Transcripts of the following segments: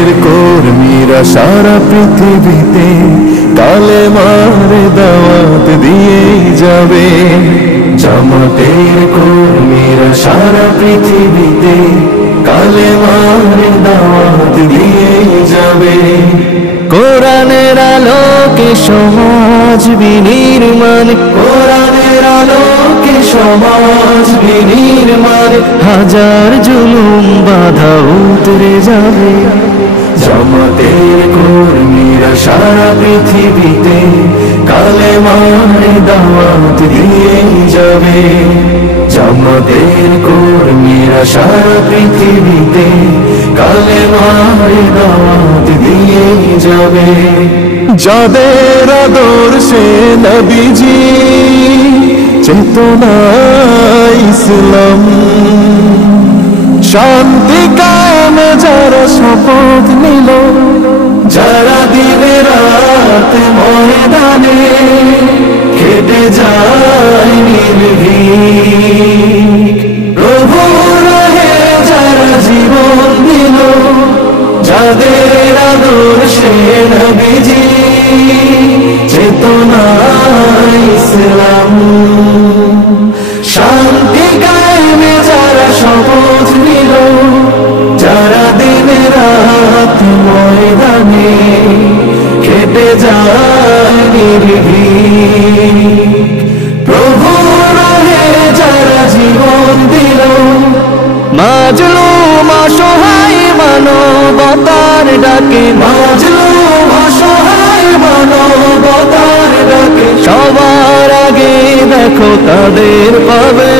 জামাতের কর্মীরা সারা পৃথিবীতে কালেমার দাওয়াত দিয়ে যাবে। জামাতের কর্মীরা সারা পৃথিবীতে কালেমার দাওয়াত দিয়ে যাবে। কোরআনের আলোকে সমাজ বিনির্মাণ, কোরআনের আলোকে সমাজ বিনির্মাণ, হাজার জুলুম বাধা উতরে যাবে। জামাতের কর্মীরা সারা পৃথিবীতে কালেমার দাওয়াত দিয়ে যাবে। জামাতের কর্মীরা সারা পৃথিবীতে কালেমার দাওয়াত দিয়ে যাবে। যাদের আদর্শে নবীজি চেতনা ইসলাম, শান্তি কায়েমে যারা শপথ নিল, যারা দিনে রাত ময়দানে খেটে যায় নির্ভীক, প্রভু রাহে যারা জীবন দিল, যাদের আদর্শে নবীজি চেতনা ইসলাম, শান্তি কায়েমে যারা শপথ নিল, যারা দিনে রাত ময়দানে খেটে যায় নির্ভীক, প্রভু রাহে যারা জীবন দিল, মাজলুম অসহায় মানবতার ডাকে, মাজলুম অসহায় মানবতার ডাকে, সবার আগে দেখো তাদের পাবে।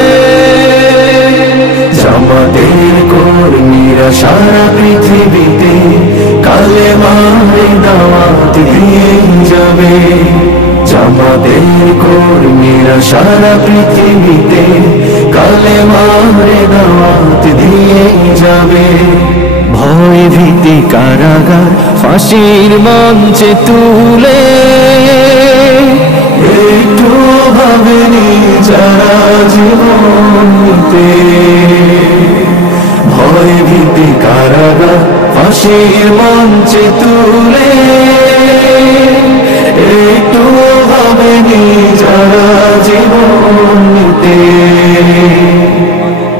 জামাতের কর্মীরা সারা পৃথিবীতে কালেমার দাওয়াত দিয়ে যাবে। জামাতের কর্মীরা সারা পৃথিবীতে কালেমার দাওয়াত দিয়ে যাবে। ভয় ভীতি কারাগার ফাঁসির মঞ্চে তুলে একটু ভাবেনি যারা জীবন নিতে। ভয় ভীতি কারাগার ফাঁসির মঞ্চে তুলে একটু ভাবেনি যারা জীবন নিতে।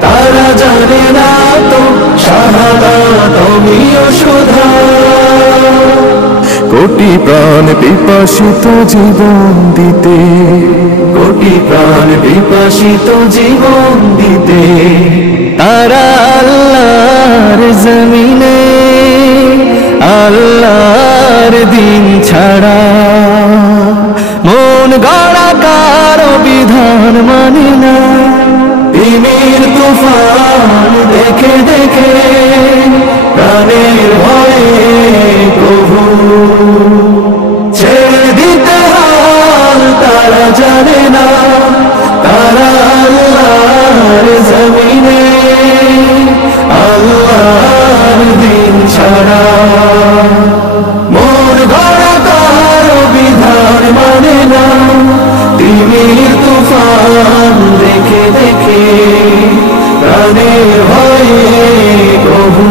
তারা জানে না তো শাহাদাত অমীয় সুধা, কোটি প্রাণ বিপাসিত জীবন দিতে, কোটি প্রাণ বিপাসিত জীবন দিতে। তারা আল্লাহর জমিনে আল্লাহর দিন ছাড়া মন গড়া কারো বিধান মানে না। তিমির তুফান দেখে দেখে প্রাণের ভয়ে প্রভু ছেড়ে দিতে হাল তারা জানে না। তারা আল্লাহর জমিনে আল্লাহর দিন ছাড়া মন গড়া কারো বিধান মানে না। তিমির তুফান দেখে দেখে প্রাণের ভয়ে প্রভু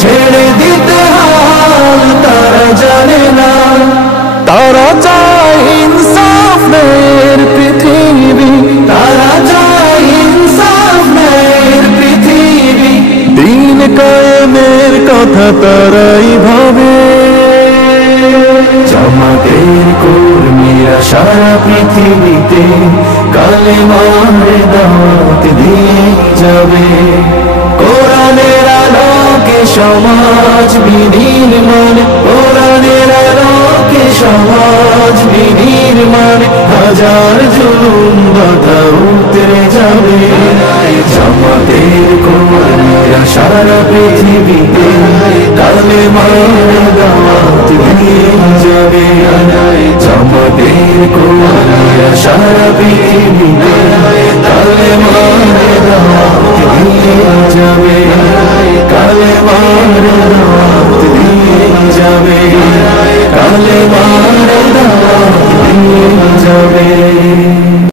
ছেড়ে দিতে হাল তারা জানে না। তারা চায় ইনসাফ ন্যায়ের পৃথিবী, তারা চায় ইনসাফ ন্যায়ের পৃথিবী। দিন কায়েমের কথা তারাই ভাবে। জামাতের কর্মীরা সারা পৃথিবীতে কালেমার দাওয়াত দিয়ে যাবে। কোরআনের আলোকে সমাজ বিনির্মাণ, কোরআনের আলোকে সমাজ বিনির্মাণ, হাজার জুলুম বাধা উতরে যাবে। জামাতের কর্মীরা সারা পৃথিবীতে কালেমার দাওয়াত দিয়ে যাবে। জামাতের কর্মীরা সারা পৃথিবীতে